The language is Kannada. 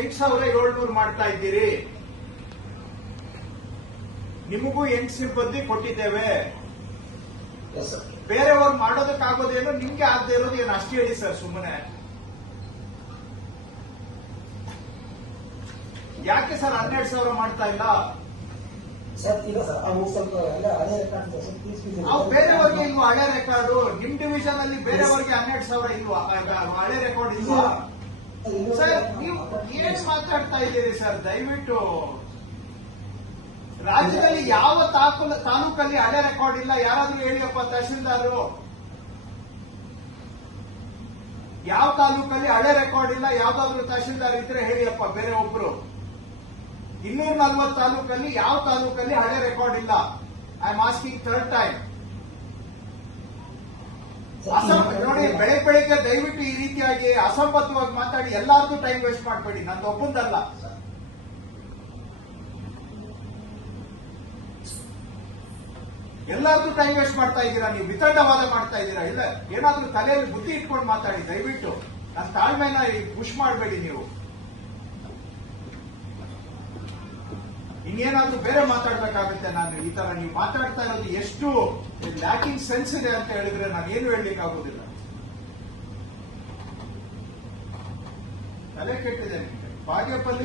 8,700 ಮಾಡ್ತಾ ಇದ್ದೀರಿ. ನಿಮಗೂ 8 ಸಿಬ್ಬಂದಿ ಕೊಟ್ಟಿದ್ದೇವೆ. ಬೇರೆಯವ್ರು ಮಾಡೋದಕ್ಕಾಗೋದೇನು, ನಿಮ್ಗೆ ಆಗದೆ ಇರೋದು ಏನು ಅಷ್ಟೇ ಹೇಳಿ ಸರ್. ಸುಮ್ಮನೆ ಯಾಕೆ ಸರ್ 12,000 ಮಾಡ್ತಾ ಇಲ್ಲ? ಬೇರೆಯವ್ರಿಗೆ ಇಲ್ವಾ ಹಳೆ ರೆಕಾರ್ಡು? ನಿಮ್ ಡಿವಿಷನ್ ಅಲ್ಲಿ ಬೇರೆಯವ್ರಿಗೆ 12,000 ಇಲ್ವಾ? ಹಳೆ ರೆಕಾರ್ಡ್ ಇಲ್ವಾ ಸರ್? ನೀವು ಏನ್ ಮಾತಾಡ್ತಾ ಇದ್ದೀರಿ ಸರ್? ದಯವಿಟ್ಟು ರಾಜ್ಯದಲ್ಲಿ ಯಾವ ತಾಲೂಕಲ್ಲಿ ಹಳೆ ರೆಕಾರ್ಡ್ ಇಲ್ಲ? ಯಾರಾದ್ರೂ ಹೇಳಿಯಪ್ಪ ತಹಶೀಲ್ದಾರರು. ಯಾವ ತಾಲೂಕಲ್ಲಿ ಹಳೆ ರೆಕಾರ್ಡ್ ಇಲ್ಲ? ಯಾವ್ದಾದ್ರು ತಹಶೀಲ್ದಾರ್ ಇದ್ರೆ ಹೇಳಿಯಪ್ಪ ಬೇರೆ ಒಬ್ರು. 240 ತಾಲೂಕಲ್ಲಿ ಯಾವ ತಾಲೂಕಲ್ಲಿ ಹಳೆ ರೆಕಾರ್ಡ್ ಇಲ್ಲ? I am asking third time. ನೋಡಿ, ಬೆಳಗ್ಗೆ ದಯವಿಟ್ಟು ಈ ರೀತಿಯಾಗಿ ಅಸಂಬದ್ಧವಾಗಿ ಮಾತಾಡಿ ಎಲ್ಲಾರ್ದು ಟೈಮ್ ವೇಸ್ಟ್ ಮಾಡಬೇಡಿ. ನಂದು ಒಬ್ಬಂದಲ್ಲ. ಎಲ್ಲಾರ್ದು ಟೈಮ್ ವೇಸ್ಟ್ ಮಾಡ್ತಾ ಇದ್ದೀರಾ ನೀವು. ವಿತಂಡವಾದ ಮಾಡ್ತಾ ಇದ್ದೀರಾ. ಇಲ್ಲ, ಏನಾದ್ರೂ ತಲೆಯಲ್ಲಿ ಬುದ್ಧಿ ಇಟ್ಕೊಂಡು ಮಾತಾಡಿ ದಯವಿಟ್ಟು. ನನ್ನ ತಾಳ್ಮೆನ ಪುಷ್ ಮಾಡಬೇಡಿ ನೀವು. ಇನ್ನೇನಾದ್ರೂ ಬೇರೆ ಮಾತಾಡ್ಬೇಕಾಗುತ್ತೆ. ನಾನು ಈ ತರ ನೀವು ಮಾತಾಡ್ತಾ ಇರೋದು ಎಷ್ಟು ಲ್ಯಾಕಿಂಗ್ ಸೆನ್ಸ್ ಇದೆ ಅಂತ ಹೇಳಿದ್ರೆ ನಾನು ಏನು ಹೇಳಲಿಕ್ಕೆ ಆಗೋದಿಲ್ಲ. ತಲೆ ಕೆಟ್ಟಿದೆ ನಿಮಗೆ. ಬಾಗೇಪಲ್ಲಿ